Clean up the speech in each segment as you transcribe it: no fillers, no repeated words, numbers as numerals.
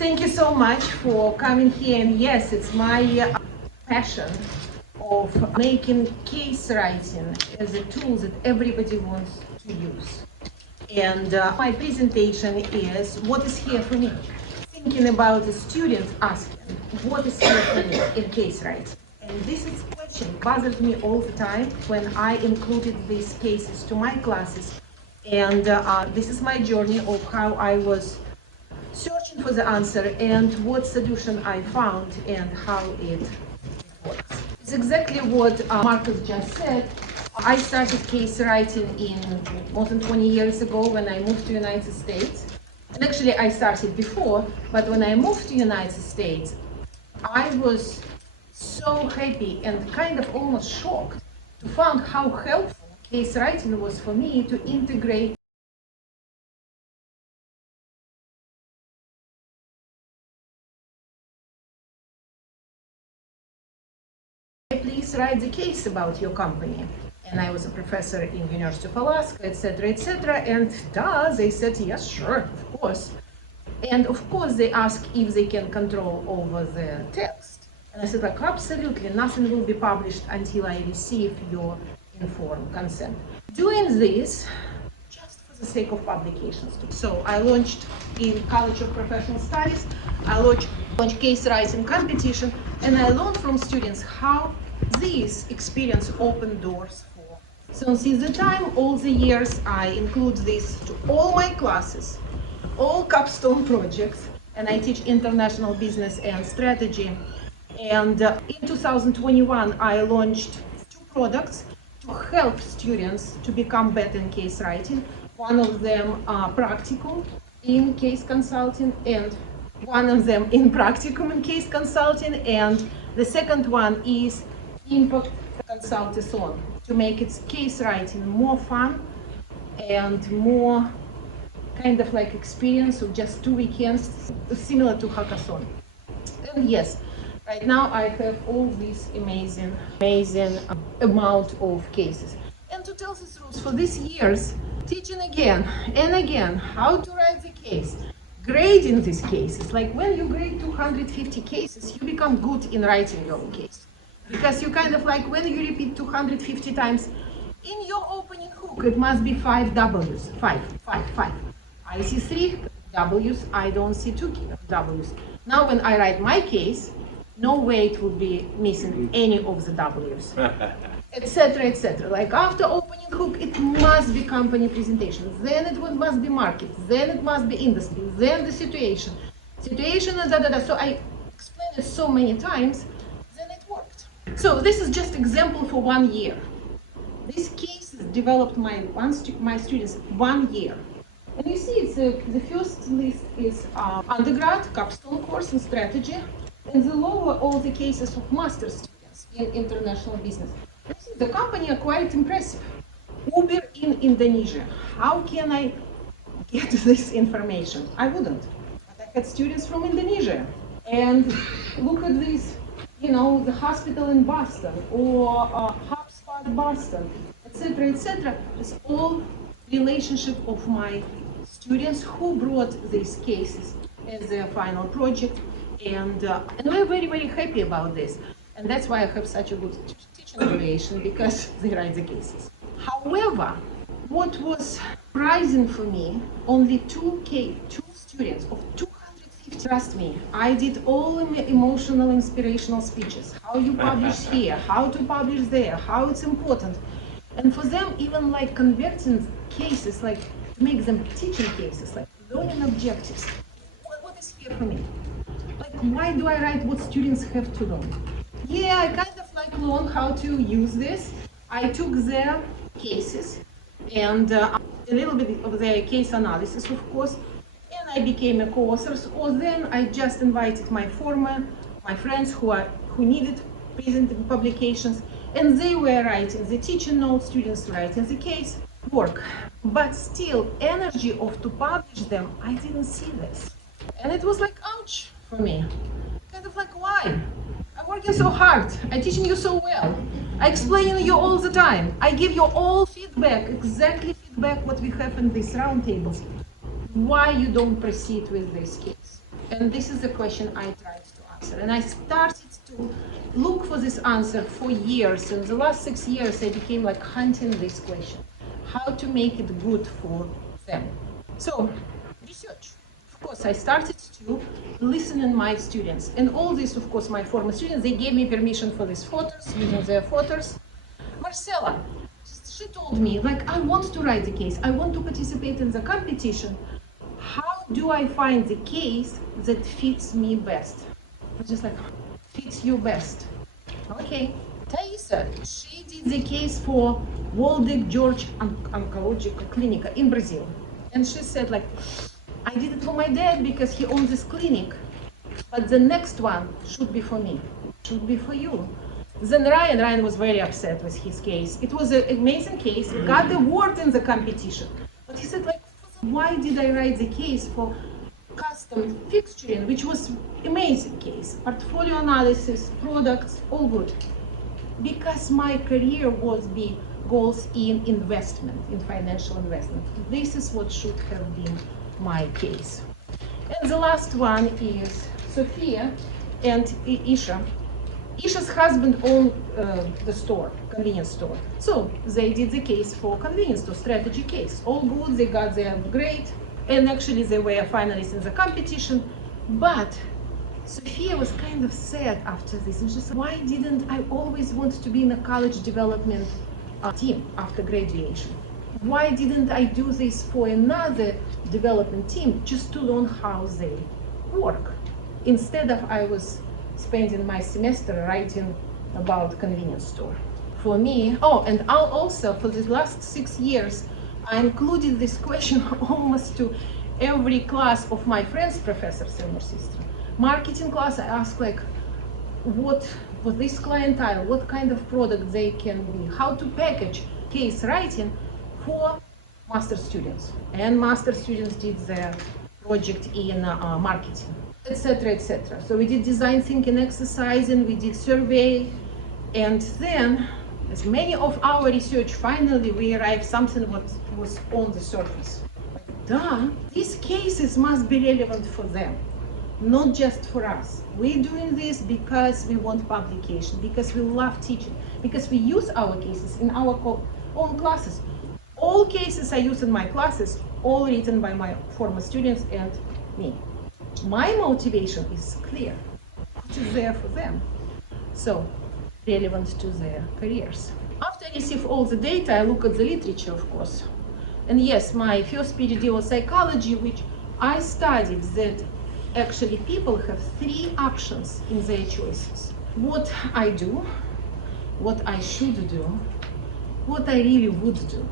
Thank you so much for coming here. And yes, it's my passion of making case writing as a tool that everybody wants to use. And my presentation is what is here for me. Thinking about the students asking, what is here for me in case writing? And this is question bothers me all the time when I included these cases to my classes. And this is my journey of how I was searching for the answer and what solution I found and how it works. It's exactly what Marcus just said. I started case writing in more than 20 years ago when I moved to United States. And actually I started before, but when I moved to United States, I was so happy and kind of almost shocked to find how helpful case writing was for me to integrate please write the case about your company. And I was a professor in University of Alaska, etc., etc. And they said, yes, sure, of course. And of course, they asked if they can control over the text. And I said, like, absolutely, nothing will be published until I receive your informed consent. Doing this just for the sake of publications. So I launched in College of Professional Studies, I launched case writing competition, and I learned from students how this experience opened doors for. So since the time, all the years, I include this to all my classes, all capstone projects, and I teach international business and strategy. And in 2021, I launched 2 products to help students to become better in case writing. One of them practicum in case consulting, and one of them in practicum in case consulting, and the second one is impact consultathon to make its case writing more fun and more kind of like experience of just 2 weekends, similar to hackathon. And yes, right now I have all this amazing amount of cases. And to tell the truth, for these years, teaching again and again how to write the case, grading these cases, like when you grade 250 cases, you become good in writing your own case. Because you kind of like, when you repeat 250 times, in your opening hook, it must be 5 W's, 5. I see 3 W's, I don't see 2 W's. Now when I write my case, no way it will be missing any of the W's, etc., etc. Like after opening hook, it must be company presentation, then it must be market, then it must be industry, then the situation, and So I explained it so many times, then it worked. So this is just example for 1 year. This case developed my students 1 year. And you see, it's the first list is undergrad capstone course in strategy, and the lower all the cases of master students in international business. The company are quite impressive. Uber in Indonesia. How can I get this information? I wouldn't. But I had students from Indonesia. And look at this, the hospital in Boston or HubSpot Boston, etc., etc. It's all relationship of my students who brought these cases as their final project. And we're very, very happy about this. And that's why I have such a good teaching relation, because they write the cases. However, what was surprising for me, only 2 students of 250, trust me, I did all emotional, inspirational speeches, how you publish here, how to publish there, how it's important. And for them, even like converting cases, like to make them teaching cases, like learning objectives. What is here for me? Like, why do I write what students have to learn? Yeah, I kind of like learn how to use this. I took their cases and a little bit of their case analysis, of course, and I became a co-author. Or then I just invited my friends who needed present publications, and they were writing the teaching notes, students writing the case work. But still, energy of to publish them, I didn't see this, and it was like, ouch for me. Kind of like, why? I'm working so hard. I'm teaching you so well. I explain to you all the time. I give you all feedback, exactly feedback what we have in these roundtables. Why you don't proceed with this case? And this is the question I tried to answer. And I started to look for this answer for years. In the last 6 years, I became like hunting this question, how to make it good for them. So, research. Of course, I started to listen in my students. And all this, of course, my former students, they gave me permission for these photos, using their photos. Marcella, she told me, like, I want to write the case. I want to participate in the competition. How do I find the case that fits me best? Just like, fits you best. Okay. Thaisa, she did the case for Waldeck George Oncological Clinic in Brazil. And she said, like, I did it for my dad because he owns this clinic. But the next one should be for me, should be for you. Then Ryan was very upset with his case. It was an amazing case, got the award in the competition. But he said, like, why did I write the case for custom fixturing, which was amazing case, portfolio analysis, products, all good. Because my career was the goals in investment, in financial investment. This is what should have been my case. And the last one is Sophia and Isha. Isha's husband owned the store, convenience store. So they did the case for convenience store, strategy case. All good, they got their grade, and actually they were finalists in the competition. But Sophia was kind of sad after this, and she said, why didn't I always want to be in a college development team after graduation? Why didn't I do this for another development team just to learn how they work? Instead of I was spending my semester writing about convenience store. For me, and also for the last 6 years, I included this question almost to every class of my friends' professors in Sestra. Marketing class, I ask like, what for this clientele, what kind of product they can be, how to package case writing for master students. And master students did their project in marketing, etc., etc. So we did design thinking exercise and we did survey, and then as many of our research, finally we arrived something what was on the surface. These cases must be relevant for them, not just for us. We're doing this because we want publication, because we love teaching, because we use our cases in our own classes. All cases I use in my classes, all written by my former students and me. My motivation is clear, it is there for them, so relevant to their careers. After I receive all the data, I look at the literature, of course. And yes, my first PhD was psychology, which I studied that actually people have 3 options in their choices. What I do, what I should do, what I really would do.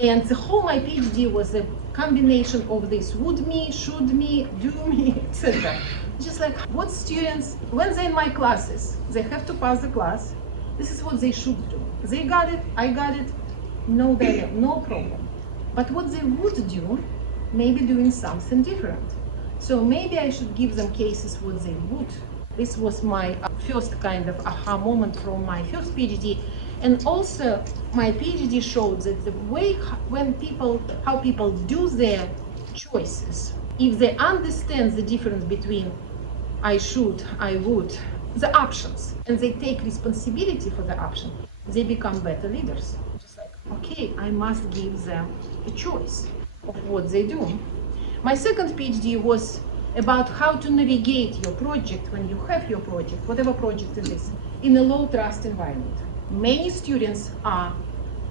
And the whole my PhD was a combination of this: would me, should me, do me, etc. Just like what students, when they're in my classes, they have to pass the class. This is what they should do. They got it, I got it, no dilemma, no problem. But what they would do, maybe doing something different. So maybe I should give them cases what they would. This was my first kind of aha moment from my first PhD. And also my PhD showed that the way how people do their choices, if they understand the difference between I should, I would, the options, and they take responsibility for the option, they become better leaders. Just like, okay, I must give them a choice of what they do. My second PhD was about how to navigate your project when you have your project, whatever project it is, in a low trust environment. Many students are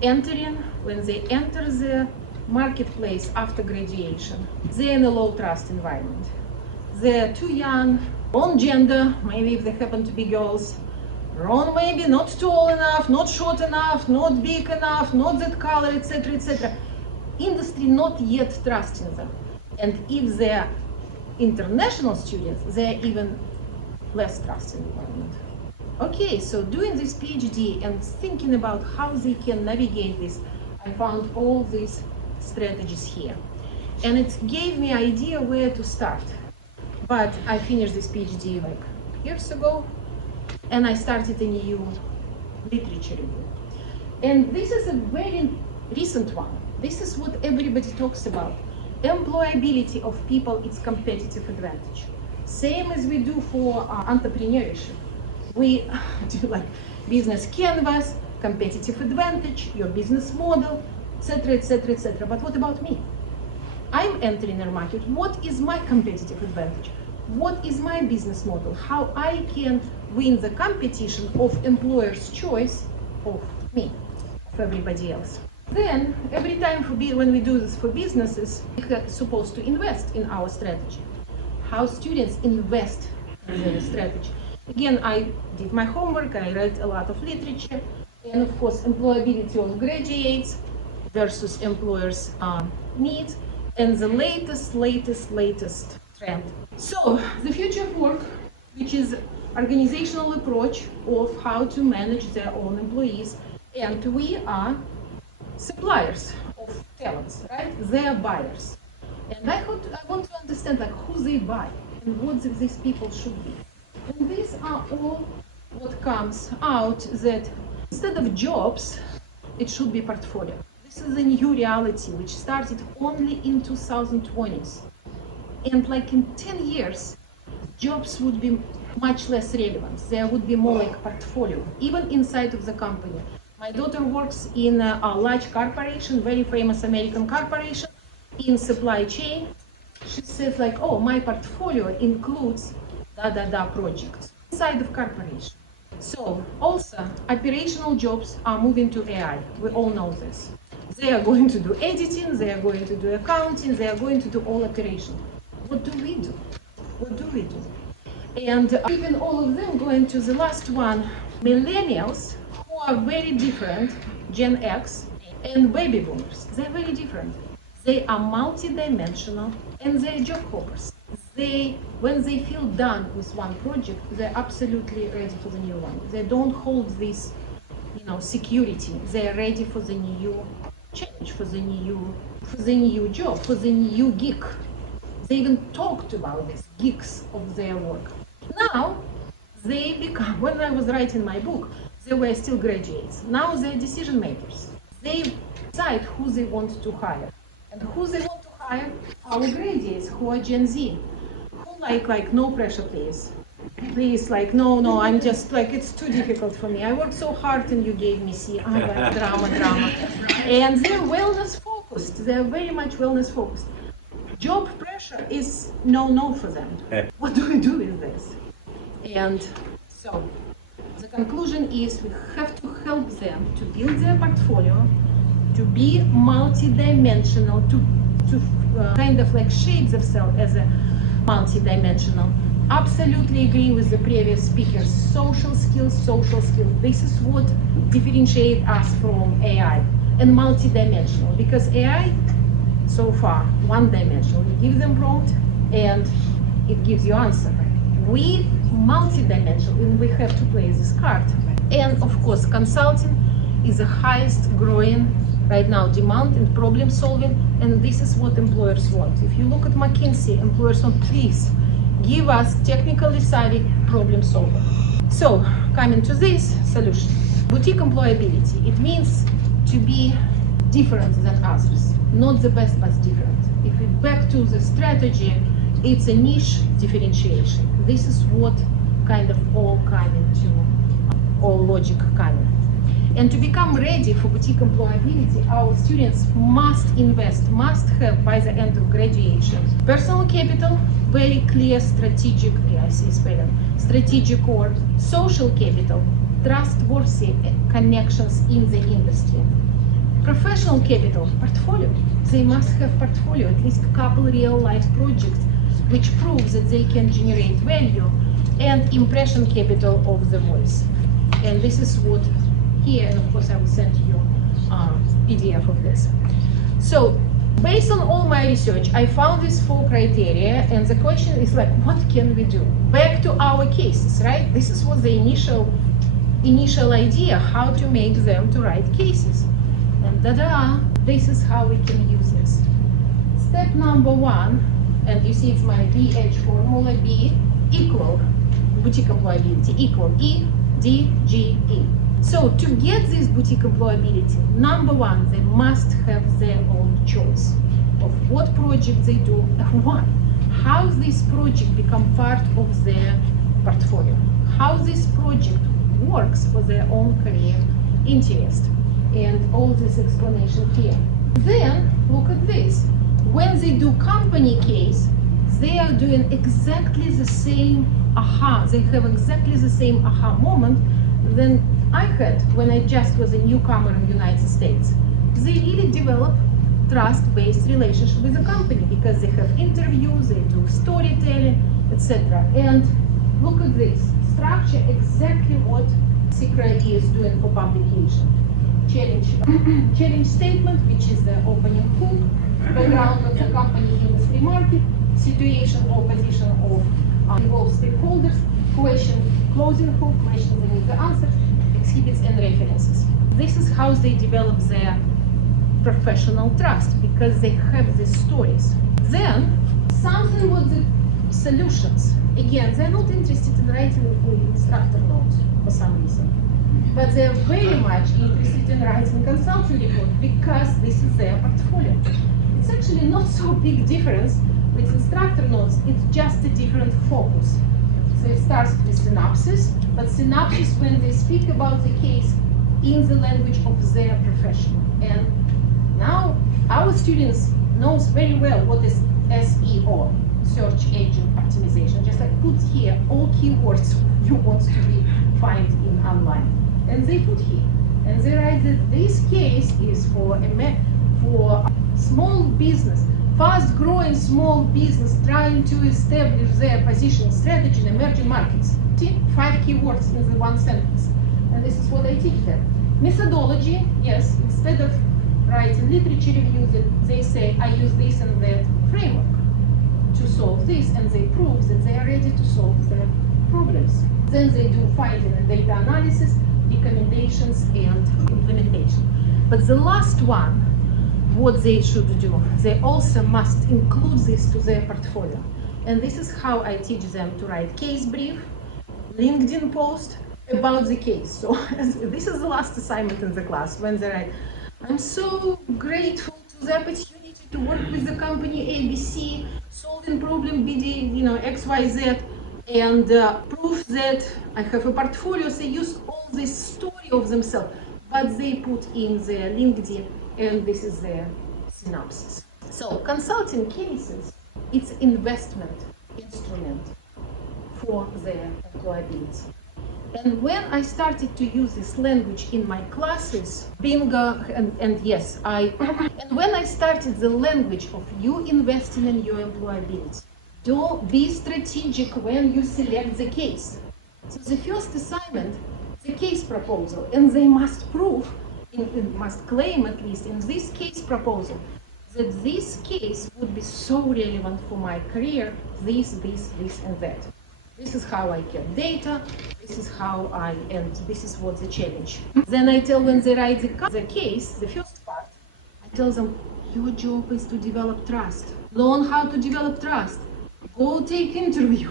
entering, when they enter the marketplace after graduation, they're in a low trust environment. They're too young, wrong gender, maybe if they happen to be girls, wrong maybe, not tall enough, not short enough, not big enough, not that color, etc., etc. Industry not yet trusting them. And if they're international students, they're even less trusting environment. Okay, so doing this PhD and thinking about how they can navigate this, I found all these strategies here. And it gave me idea where to start. But I finished this PhD like years ago, and I started a new literature review. And this is a very recent one. This is what everybody talks about. Employability of people, its competitive advantage. Same as we do for entrepreneurship. We do like business canvas, competitive advantage, your business model, etc., etc., etc. But what about me? I'm entering a market. What is my competitive advantage? What is my business model? How I can win the competition of employer's choice of me, of everybody else. Then, every time when we do this for businesses, we're supposed to invest in our strategy. How students invest in their strategy. Again, I did my homework, I read a lot of literature, and of course, employability of graduates versus employers' needs, and the latest trend. So, the future of work, which is organizational approach of how to manage their own employees, and we are suppliers of talents, right? They are buyers. And I want to understand like who they buy and what these people should be. And these are all what comes out that instead of jobs, it should be portfolio. This is a new reality which started only in 2020s. And like in 10 years, jobs would be much less relevant. There would be more like portfolio, even inside of the company. My daughter works in a large corporation, very famous American corporation, in supply chain. She says like, oh, my portfolio includes projects inside of corporation. So also, operational jobs are moving to AI. We all know this. They are going to do editing, they are going to do accounting, they are going to do all operation. What do we do? What do we do? And even all of them going to the last one, millennials, who are very different, Gen X, and baby boomers. They're very different. They are multidimensional and they're job hoppers. When they feel done with one project, they're absolutely ready for the new one. They don't hold this, security. They're ready for the new change, for the new job, for the new gig. They even talked about this, gigs of their work. Now, they become, when I was writing my book, they were still graduates. Now they're decision makers. They decide who they want to hire. And who they want to hire are graduates who are Gen Z, who like no pressure, please. Please, like, no, I'm just like, it's too difficult for me. I worked so hard and you gave me C. I like drama. And they're wellness focused. They're very much wellness focused. Job pressure is no for them. What do we do with this? And so, the conclusion is we have to help them to build their portfolio, to be multidimensional, to kind of like shape themselves as a multidimensional. Absolutely agree with the previous speakers. Social skills. This is what differentiates us from AI and multidimensional. Because AI, so far, one-dimensional. You give them prompt and it gives you answer. We multidimensional and we have to play this card. And of course, consulting is the highest growing right now demand in problem solving, and this is what employers want. If you look at McKinsey, employers want, please give us technically savvy problem solver. So, coming to this solution, boutique employability. It means to be different than others, not the best but different. If we back to the strategy, it's a niche differentiation. This is what kind of all logic coming. And to become ready for boutique employability, our students must must have by the end of graduation, personal capital, very clear strategic, strategic or social capital, trustworthy connections in the industry. Professional capital, portfolio. They must have portfolio, at least a couple real-life projects which proves that they can generate value, and impression capital of the voice. And this is what here, and of course I will send you PDF of this. So, based on all my research, I found these 4 criteria, and the question is like, what can we do? Back to our cases, right? This is what the initial idea, how to make them to write cases. And this is how we can use this. Step number 1, and you see it's my BH formula, B equal, boutique employability, equal E, D, G, E. So to get this boutique employability, number 1, they must have their own choice of what project they do and why. how this project become part of their portfolio, how this project works for their own career interest, and all this explanation here. Then look at this. When they do company case, they are doing exactly the same aha. They have exactly the same aha moment than I had when I just was a newcomer in the United States. They really develop trust-based relationship with the company because they have interviews, they do storytelling, etc. And look at this structure, exactly what SECRA is doing for publication. Challenge statement, which is the opening hook, background of the company, industry, market, situation or position of involved stakeholders, question, closing hook, questions they need to answer, exhibits and references. This is how they develop their professional trust, because they have these stories. Then something with the solutions. Again, they're not interested in writing instructor notes for some reason, but they're very much interested in writing consulting report because this is their portfolio. It's actually not so big difference with instructor notes, it's just a different focus. So it starts with synopsis, but synopsis when they speak about the case in the language of their profession. And now our students knows very well what is SEO, search engine optimization. Just like put here all keywords you want to be find in online, and they put here, and they write that this case is for a small business, fast-growing small business trying to establish their position strategy in emerging markets. See, 5 keywords in the one sentence, and this is what I teach them. Methodology, yes, instead of writing literature reviews, they say I use this and that framework to solve this, and they prove that they are ready to solve their problems. Then they do finding and data analysis, recommendations and implementation. But the last one, what they should do, they also must include this to their portfolio. And this is how I teach them to write case brief, LinkedIn post about the case. So this is the last assignment in the class when they write, I'm so grateful to the opportunity to work with the company ABC, solving problem BD, XYZ, and proof that I have a portfolio. They use all this story of themselves, but they put in their LinkedIn, and this is their synopsis. So consulting cases, it's investment instrument for their employability. And when I started to use this language in my classes, bingo, and yes, and when I started the language of you investing in your employability, don't be strategic when you select the case. So the first assignment, the case proposal, and they must prove, must claim at least in this case proposal, that this case would be so relevant for my career, this, and that. This is how I get data, this is how and this is what the challenge. Then I tell when they write the case, the first part, I tell them, your job is to develop trust. Learn how to develop trust. Go take interview.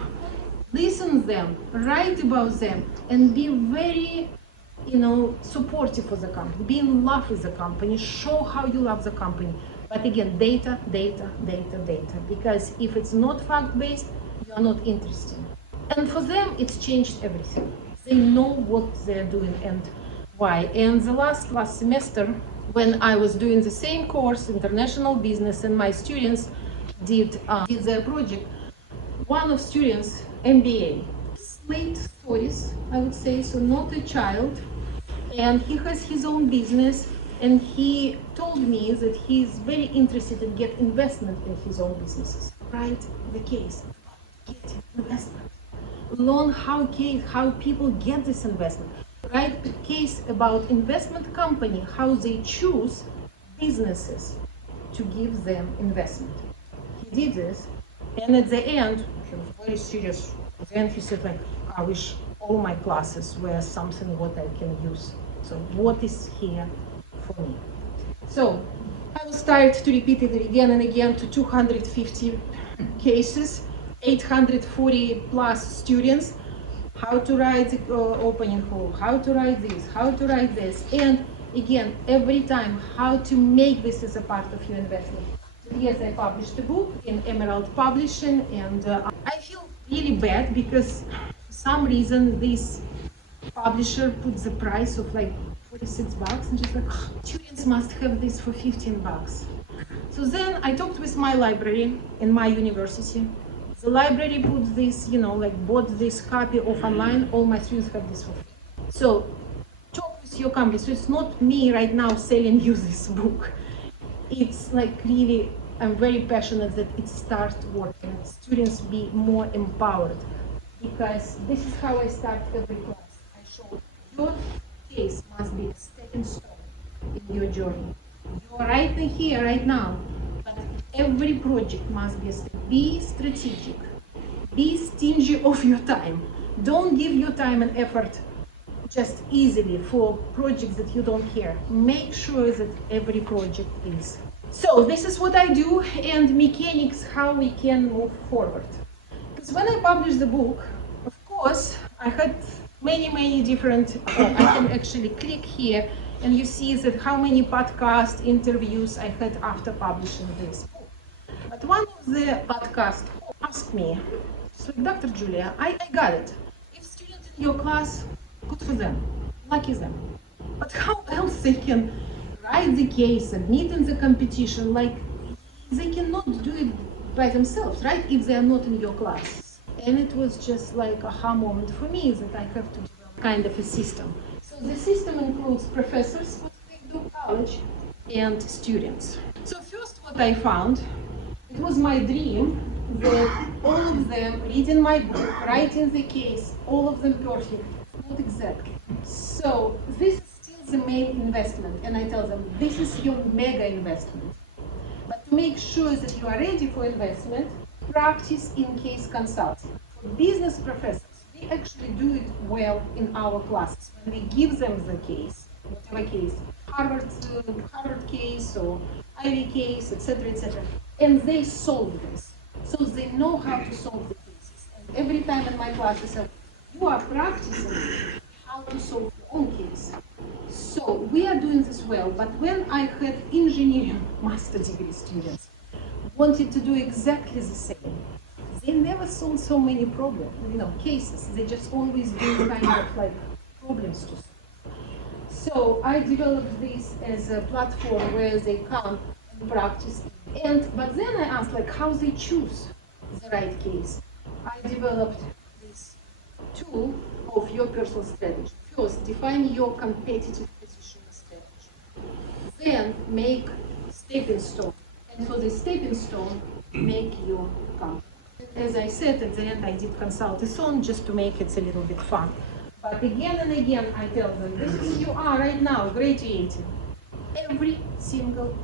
Listen to them, write about them, and be very, supportive of the company. Be in love with the company, show how you love the company. But again, data, because if it's not fact-based, you are not interested. And for them, it's changed everything. They know what they're doing and why. And the last semester, when I was doing the same course, international business, and my students did their project, one of students, MBA, late stories, I would say, so not a child, and he has his own business, and he told me that he's very interested in get investment in his own businesses. Write the case, get investment. Learn how people get this investment. Write a case about investment company, how they choose businesses to give them investment. He did this, and at the end, he was very serious. Then he said, I wish all my classes were something what I can use. So what is here for me? So I will start to repeat it again and again to 250 cases. 840 plus students, how to write the opening hook, how to write this, how to write this, and again, every time, how to make this as a part of your investment. Yes, I published a book in Emerald Publishing, and I feel really bad because for some reason this publisher puts the price of like $46 and just like, "Oh, students must have this for $15. So then I talked with my library in my university. The library put this, like bought this copy of online, all my students have this for free. So talk with your company. So it's not me right now selling you this book. It's like really, I'm very passionate that it starts working. Students be more empowered, because this is how I start every class. I show your case must be a stepping stone in your journey. You're right here, right now, but every project must be a step. Be strategic. Be stingy of your time. Don't give your time and effort just easily for projects that you don't care. Make sure that every project is. So this is what I do, and mechanics how we can move forward. Because when I published the book, of course, I had many different, I can actually click here and you see that how many podcast interviews I had after publishing this book. But one of the podcasts asked me, so Dr. Julia, I got it. If students in your class, good for them, lucky them. But how else they can write the case, submit in the competition, like they cannot do it by themselves, right? If they are not in your class. And it was just like a aha moment for me that I have to develop kind of a system. So the system includes professors, what they do college, and students. So first what I found, it was my dream that all of them reading my book, writing the case, all of them perfect, not exactly. So this is still the main investment, and I tell them, this is your mega investment. But to make sure that you are ready for investment, practice in case consulting. For business professors, we actually do it well in our classes. When we give them the case, whatever case, Harvard case or Ivy case, etc., and they solve this. So they know how to solve the cases. And every time in my classes, you are practicing how to solve your own case. So we are doing this well, but when I had engineering master degree students wanted to do exactly the same, they never solved so many problems, cases. They just always do kind of like problems to solve. So I developed this as a platform where they come and practice. But then I asked like how they choose the right case. I developed this tool of your personal strategy. First, define your competitive position strategy. Then make stepping stone. And for the stepping stone, make your company. As I said, at the end I did consultation just to make it a little bit fun. But again and again I tell them, this is you are right now graduating. Every single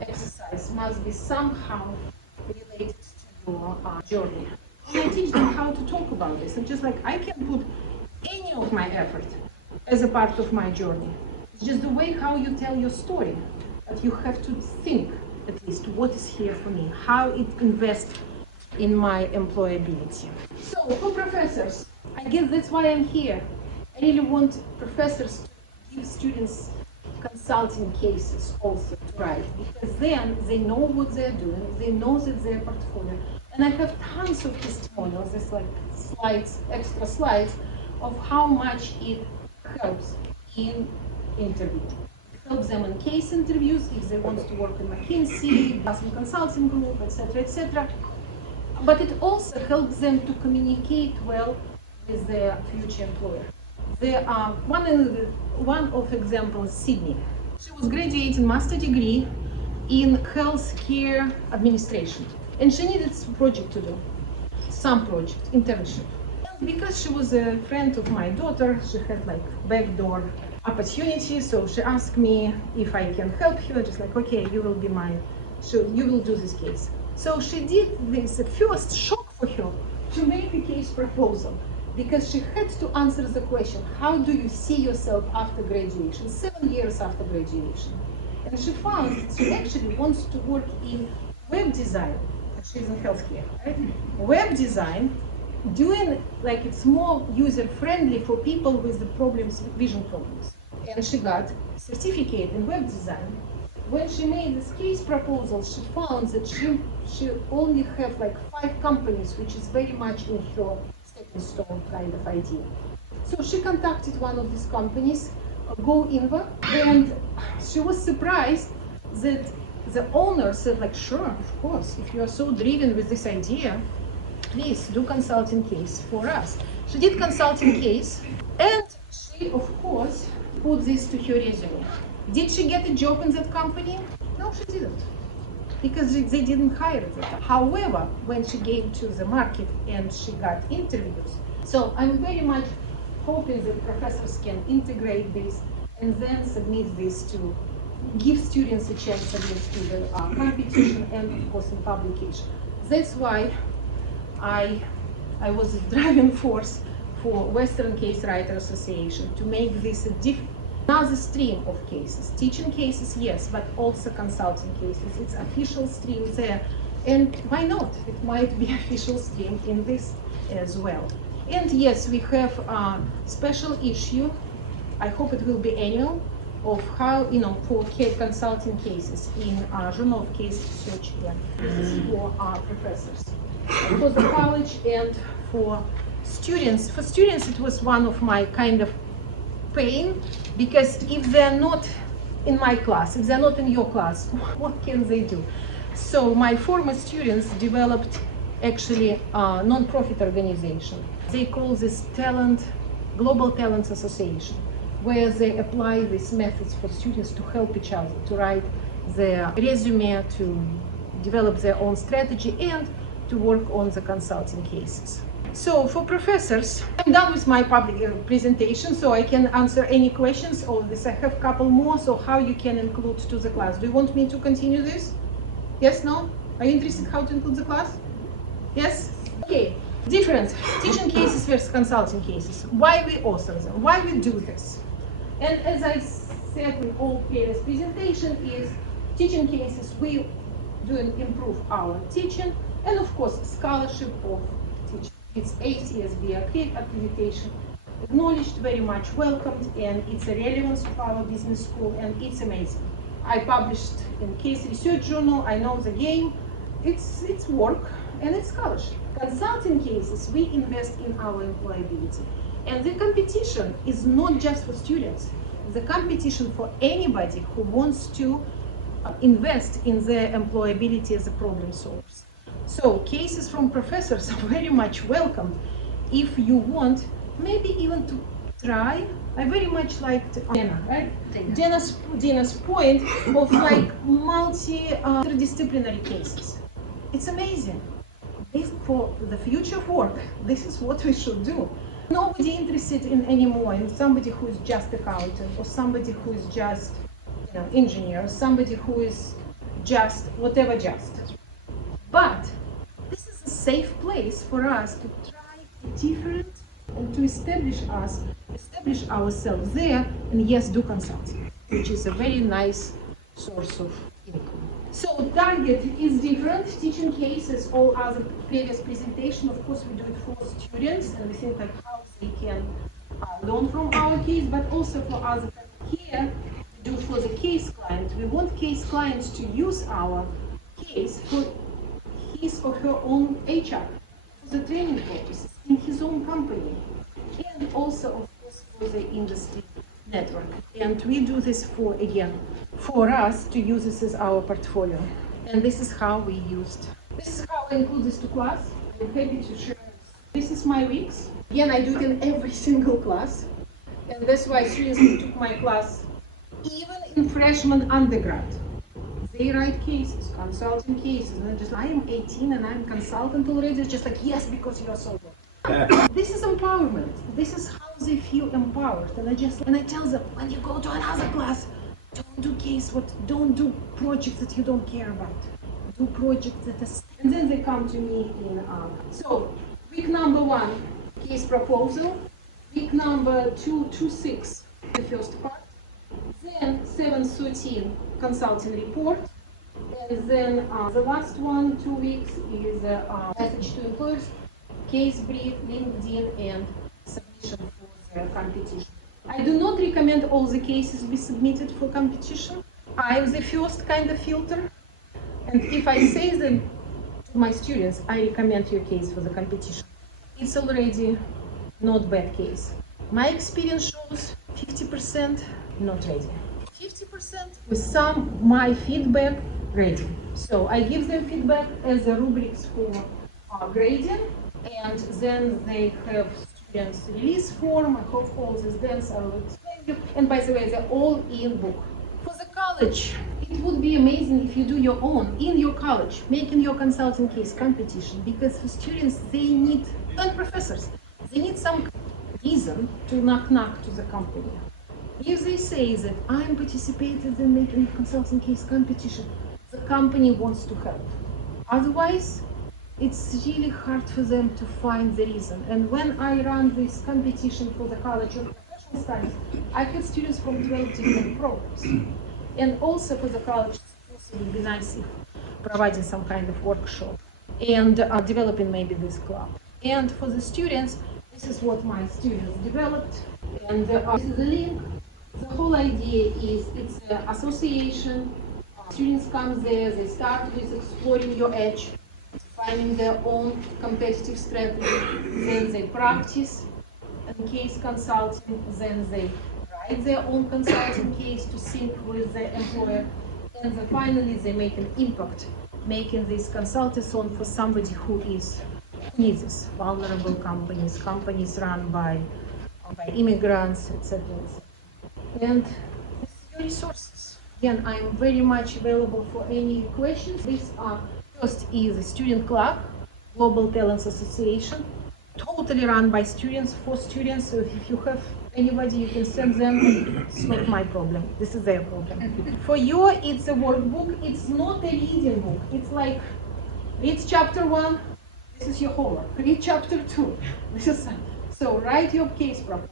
exercise must be somehow related to your journey. And I teach them how to talk about this. And just like I can put any of my effort as a part of my journey. It's just the way how you tell your story. But you have to think at least what is here for me, how it invests in my employability. So for professors, I guess that's why I'm here. I really want professors to give students consulting cases also to write, because then they know what they're doing, they know that their portfolio. And I have tons of testimonials, there's like slides, extra slides, of how much it helps in interview. It helps them in case interviews, if they want to work in McKinsey, Boston Consulting Group, etc. But it also helps them to communicate well with their future employer. There are one of examples, Sydney. She was graduating master degree in healthcare administration, and she needed a project to do, some project, internship. And because she was a friend of my daughter, she had like backdoor opportunity, so she asked me if I can help her, just like, okay, you will be you will do this case. So she did this, the first shock for her to make a case proposal, because she had to answer the question, how do you see yourself after graduation, 7 years after graduation? And she found that she actually wants to work in web design. She's in healthcare, right? Web design, doing like it's more user-friendly for people with the problems, vision problems. And she got a certificate in web design. when she made this case proposal, she found that she only have like 5 companies, which is very much in her stepping stone kind of idea. So she contacted one of these companies, Go Inva, and she was surprised that the owner said like, sure, of course, if you are so driven with this idea, please do consulting case for us. She did consulting case, and she, of course, put this to her resume. Did she get a job in that company? No, she didn't, because they didn't hire her. However, when she came to the market and she got interviews, so I'm very much hoping that professors can integrate this and then submit this to give students a chance to submit to the competition and of course in publication. That's why I was a driving force for Western Case Writer Association to make this another stream of cases. Teaching cases, yes, but also consulting cases. It's official stream there. And why not? It might be official stream in this as well. And yes, we have a special issue, I hope it will be annual, of how, for consulting cases in Journal of Case Research. This is for our professors, for the college and for students. For students, it was one of my kind of pain, because if they're not in my class, if they're not in your class, what can they do? So my former students developed actually a non-profit organization. They call this Global Talents Association, where they apply these methods for students to help each other, to write their resume, to develop their own strategy, and to work on the consulting cases. So for professors, I'm done with my public presentation, so I can answer any questions on this. I have a couple more, so how you can include to the class. Do you want me to continue this? Yes, no? Are you interested how to include the class? Yes? Okay. Difference, teaching cases versus consulting cases. Why we author them? Why we do this? And as I said in all previous presentation, is teaching cases we do improve our teaching, and of course scholarship of teaching. It's ACSB accreditation, acknowledged, very much welcomed, and it's a relevance of our business school, and it's amazing. I published in Case Research Journal. I know the game. It's work and it's scholarship. Consulting cases, we invest in our employability. And the competition is not just for students. The competition for anybody who wants to invest in their employability as a problem solvers. So cases from professors are very much welcome if you want, maybe even to try. I very much liked Dana, right? Dana's point of like multi-disciplinary cases. It's amazing. For the future work, this is what we should do. Nobody interested in anymore in somebody who is just accountant, or somebody who is just engineer, or somebody who is just whatever just. But this is a safe place for us to try different and to establish ourselves there, and yes, do consulting, which is a very nice source of income. So target is different. Teaching cases, all other previous presentation, of course, we do it for students, and we think like how they can learn from our case, but also for other. Here, we do for the case client. We want case clients to use our case for his or her own HR, for the training purposes, in his own company, and also, of course, for the industry network. And we do this for us to use this as our portfolio. And this is how we include this to class. I'm happy to share. This is my weeks. Again, I do it in every single class. And that's why students who took my class, even in freshman undergrad, they write cases, consulting cases. And they're just, I am 18 and I'm consultant already. It's just like, yes, because you are so good. This is empowerment. This is how they feel empowered. And I tell them, when you go to another class, don't do don't do projects that you don't care about. Do projects that are, and then they come to me in, so week number 1, case proposal. Week number 226, the first part. Then 7:13, consulting report. And then the last one, 2 weeks, is message to employers, case brief, LinkedIn, and submission for the competition. I do not recommend all the cases be submitted for competition. I'm the first kind of filter. And if I say them to my students, I recommend your case for the competition, it's already not bad case. My experience shows 50% not ready. 50% with some my feedback ready. So I give them feedback as a rubrics for grading, and then they have students release form. I hope all this dance I will explain you. And by the way, they're all in book. For the college, it would be amazing if you do your own in your college, making your consulting case competition, because for students they need, and professors, they need some reason to knock to the company. If they say that I'm participated in making consulting case competition, the company wants to help. Otherwise, it's really hard for them to find the reason. And when I run this competition for the College of Professional Studies, I had students from 12 different programs. And also for the college, it would be nice if providing some kind of workshop and developing maybe this club. And for the students, this is what my students developed. And this is a link. The whole idea is it's an association. Students come there, they start with exploring your edge, finding their own competitive strategy, then they practice and case consulting, then they write their own consulting case to sync with the employer, and then finally they make an impact, making this consultathon for somebody who needs this, vulnerable companies, companies run by immigrants, etc. And this is your resources. Again, I'm very much available for any questions. These are, first is the Student Club, Global Talents Association, totally run by students, for students. So if you have anybody, you can send them. It's not my problem. This is their problem. For you, it's a workbook. It's not a reading book. It's like, read chapter 1. This is your homework. Read chapter 2. This is, so write your case proposal.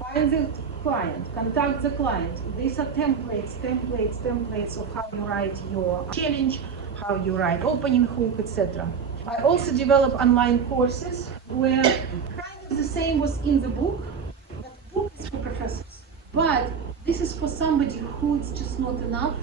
Find the client, contact the client. These are templates of how you write your challenge, how you write opening hook, etc. I also develop online courses where kind of the same was in the book, but the book is for professors. But this is for somebody who it's just not enough,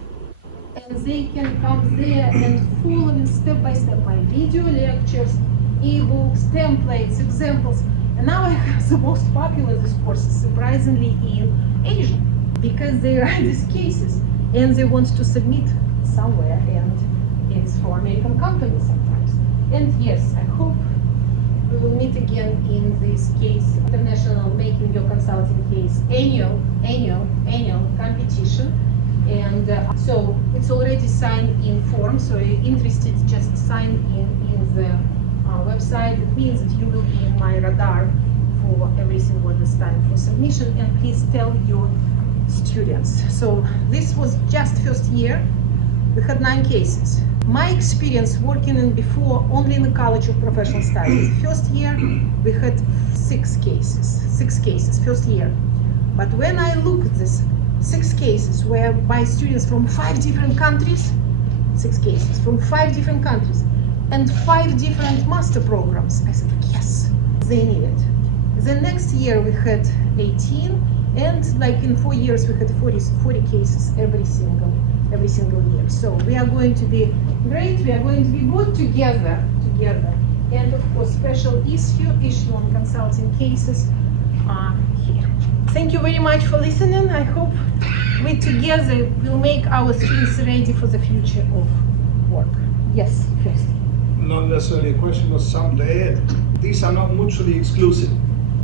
and they can come there and follow step by step my video lectures, ebooks, templates, examples. And now I have the most popular these courses, surprisingly, in Asia, because they write these cases and they want to submit somewhere, and it's for American companies sometimes. And yes, I hope we will meet again in this case, international Making Your Consulting Case annual competition. And so it's already signed in form, so if you're interested, just sign in the website. It means that you will be in my radar for everything what is time for submission, and please tell your students. So this was just first year. We had 9 cases. My experience working in before only in the College of Professional Studies. First year we had 6 cases first year. But when I look at this 6 cases were by students from 5 different countries, 6 cases from 5 different countries, and 5 different master programs. I said, yes, they need it. The next year we had 18, and like in 4 years we had 40 cases every single year. So we are going to be great, we are going to be good together. And of course, special issue on consulting cases are here. Thank you very much for listening. I hope we together will make our students ready for the future of work. Yes, first. Not necessarily a question, but someday. These are not mutually exclusive.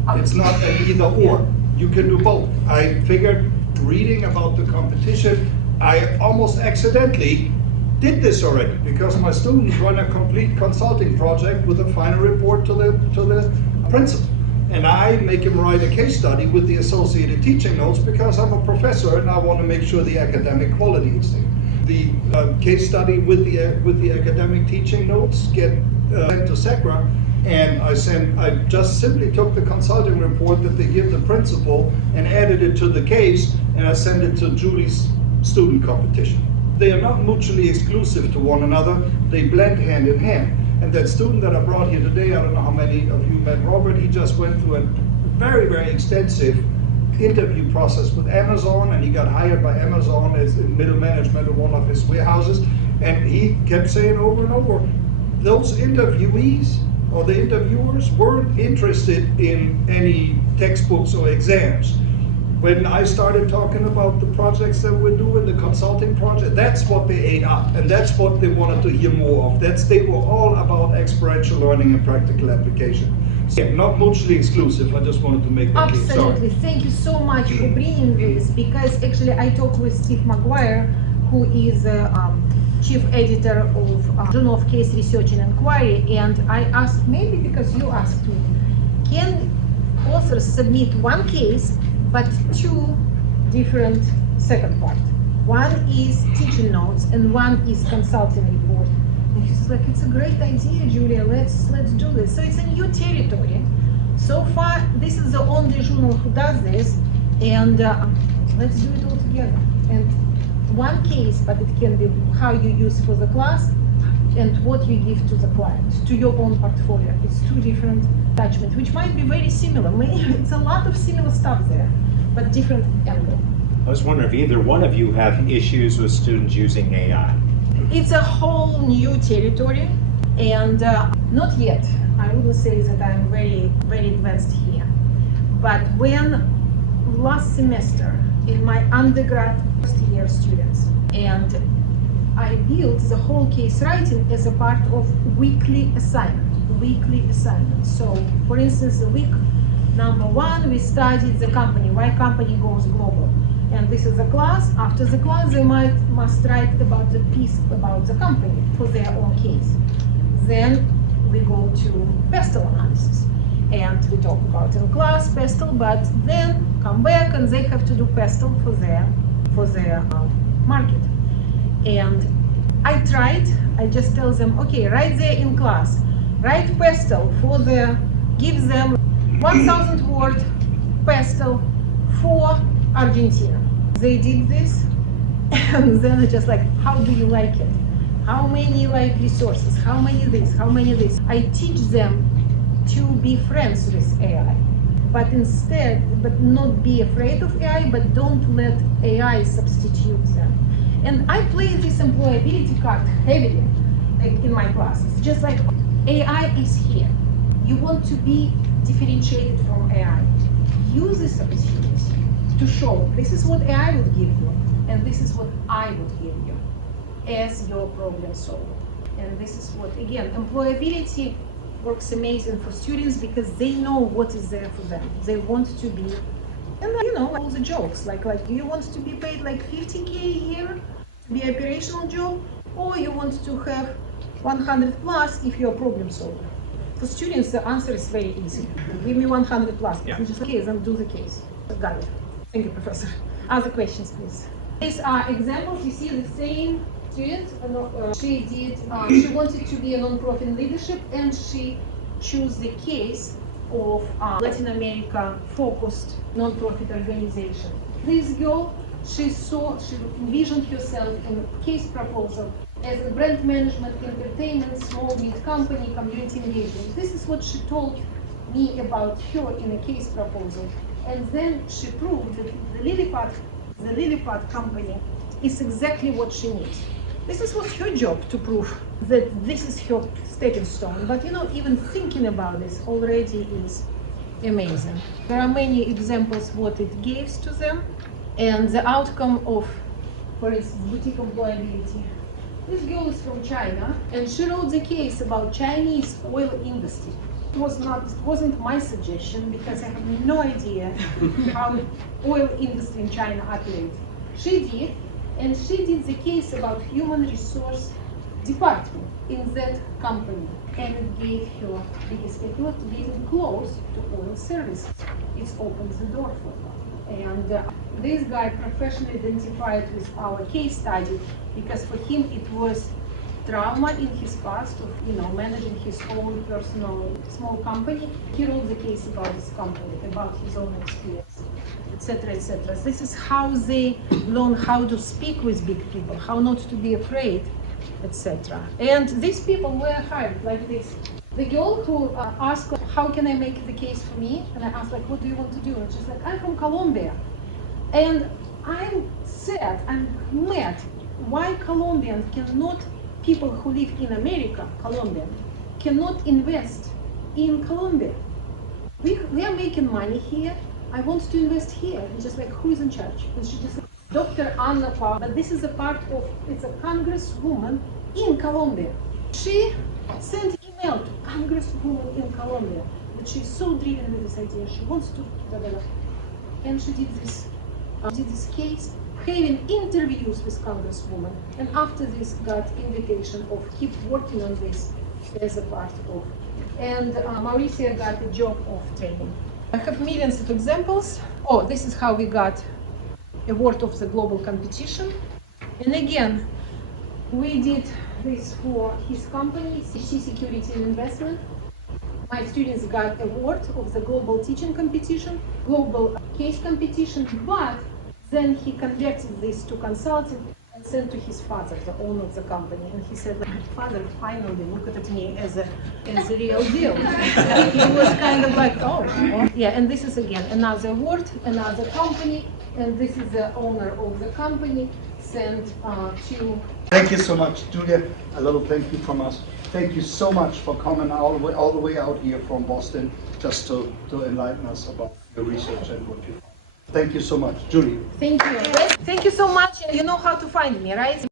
It's not an either or. You can do both. I figured reading about the competition, I almost accidentally did this already because my students run a complete consulting project with a final report to the principal. And I make him write a case study with the associated teaching notes because I'm a professor and I want to make sure the academic quality is there. The case study with the academic teaching notes get sent to SECRA, and I just simply took the consulting report that they give the principal and added it to the case, and I sent it to Julie's student competition. They are not mutually exclusive to one another, they blend hand in hand. And that student that I brought here today, I don't know how many of you met Robert, he just went through a very, very extensive interview process with Amazon, and he got hired by Amazon as in middle management of one of his warehouses. And he kept saying over and over, those interviewees or the interviewers weren't interested in any textbooks or exams. When I started talking about the projects that we're doing, the consulting project, that's what they ate up, and that's what they wanted to hear more of. They were all about experiential learning and practical application. So, yeah, not mutually exclusive. I just wanted to make that clear. Absolutely. Thank you so much for bringing this, because actually I talked with Steve McGuire, who is chief editor of Journal of Case Research and Inquiry, and I asked, maybe because you asked me, can authors submit one case but two different second part? One is teaching notes and one is consulting report. And he's like, it's a great idea, Julia, let's do this. So it's a new territory. So far, this is the only journal who does this, and let's do it all together. And one case, but it can be how you use for the class and what you give to the client, to your own portfolio. It's two different attachments, which might be very similar. It's a lot of similar stuff there, but different angle. I was wondering if either one of you have issues with students using AI. It's a whole new territory, and not yet. I wouldn't say that I'm very, very advanced here. But when last semester in my undergrad first year students, and I built the whole case writing as a part of weekly assignment. So, for instance, week number 1, we studied the company, why company goes global. And this is a class. After the class, they must write about a piece about the company for their own case. Then we go to pestle analysis. And we talk about in class pestle, but then come back and they have to do pestle for their market. And I just tell them, okay, write there in class, write pestle for give them 1,000 word pestle for Argentina. They did this, and then it's just like, how do you like it? How many resources? How many this? I teach them to be friends with AI, but not be afraid of AI, but don't let AI substitute them. And I play this employability card heavily in my classes. Just like AI is here. You want to be differentiated from AI. Use this opportunity to show this is what AI would give you, and this is what I would give you as your problem solver. And this is what, again, employability works amazing for students because they know what is there for them. They want to be, and all the jokes, like do you want to be paid like 50K a year to be an operational job, or you want to have 100 plus if you're a problem solver? For students, the answer is very easy. Give me 100 plus. Yeah. Just okay, then do the case. Got it. Thank you, Professor. Other questions, please. These are examples. You see the same student. She wanted to be a non-profit leadership, and she chose the case of Latin America focused non-profit organization. This girl, she envisioned herself in a case proposal as a brand management, entertainment, small mid company, community engagement. This is what she told me about her in a case proposal. And then she proved that the Lilliput company is exactly what she needs. This is what's her job, to prove that this is her stepping stone. But even thinking about this already is amazing. There are many examples what it gives to them, and the outcome of, for instance, boutique employability. This girl is from China, and she wrote the case about Chinese oil industry. It wasn't my suggestion because I have no idea how oil industry in China operates. She did, and she did the case about human resource department in that company, and it gave her biggest effort getting close to oil services. It opened the door for her. And this guy professionally identified with our case study because for him it was trauma in his past of managing his own personal small company. He wrote the case about this company, about his own experience, etc., etc. This is how they learn how to speak with big people, how not to be afraid, etc. And these people were hired like this. The girl who asked, like, how can I make the case for me? And I asked, like, what do you want to do? And she's like, I'm from Colombia. And I'm sad, I'm mad. Why Colombians cannot, people who live in America, Colombia, cannot invest in Colombia? We are making money here. I want to invest here. And just like, who is in charge? And she just like, Dr. Anna Pau, but this is a part of, it's a congresswoman in Colombia. She sent email to congresswoman in Colombia that she's so driven with this idea. She wants to develop. And she did this case, having interviews with congresswoman. And after this, got invitation of keep working on this as a part of. And Mauricia got the job of training. I have millions of examples. Oh, this is how we got award of the global competition. And again, we did this for his company, CC Security and Investment. My students got award of the global teaching competition, global case competition, but then he converted this to consulting and sent to his father, the owner of the company. And he said, like, father finally looked at me as a real deal. He was kind of like, oh, yeah, and this is again another award, another company, and this is the owner of the company sent to. Thank you so much, Julia. A little thank you from us. Thank you so much for coming all the way out here from Boston just to enlighten us about your research and what you found. Thank you so much, Julie. Thank you. Thank you so much. And you know how to find me, right?